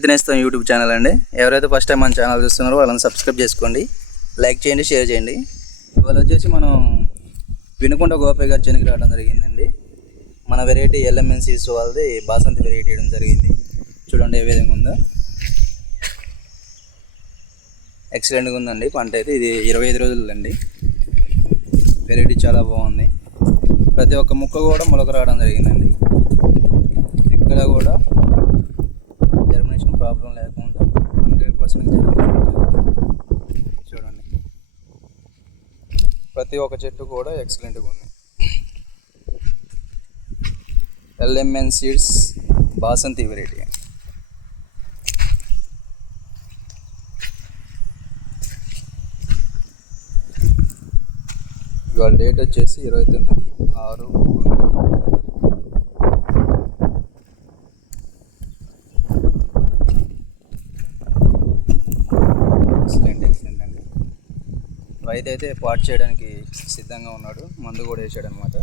ఇతనేస్తాం YouTube channel అండి. ఎవరైతే first time మన ఛానల్ చూస్తున్నారో వాళ్ళని సబ్స్క్రైబ్ చేసుకోండి, లైక్ చేయండి, షేర్ చేయండి. ఇవాళ వచ్చేసి మనం వినుకొండ గోపయ్య గారి చెనికి రావడం జరిగిందండి. మన వెరైటీ LMN సీడ్స్ వాళ్ళది బాసంతి వెరైటీ వేయడం జరిగింది. చూడండి ఏ విధంగా ఉందో, ఎక్సలెంట్గా ఉందండి. పంట అయితే ఇది 25 రోజులండి. వెరైటీ చాలా బాగుంది. ప్రతి ఒక్క ముక్క కూడా మొలక రావడం జరిగిందండి. ఎక్కడ కూడా జర్మినేషన్ ప్రాబ్లం లేకుండా 100% చూడండి. ప్రతి ఒక్క చెట్టు కూడా ఎక్సలెంట్గా ఉంది. LMN seeds Basanti variety. ఇవాళ డేట్ వచ్చేసి 29/6/2020. ఎక్సలెంట్ అండి. రైతు అయితే పాట్ చేయడానికి సిద్ధంగా ఉన్నాడు. మందు కూడా వేసాడు అనమాట.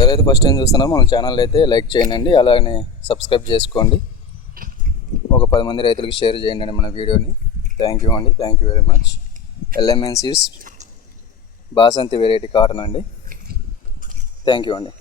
ఎవరైతే ఫస్ట్ టైం చూస్తున్నారో మన ఛానల్ అయితే లైక్ చేయండి, అలాగే సబ్స్క్రైబ్ చేసుకోండి. ఒక 10 మంది రైతులకు షేర్ చేయండి మన వీడియోని. థ్యాంక్ యూ అండి, thank you very much. LMN seeds Basanti variety cotton అండి. థ్యాంక్ యూ అండి.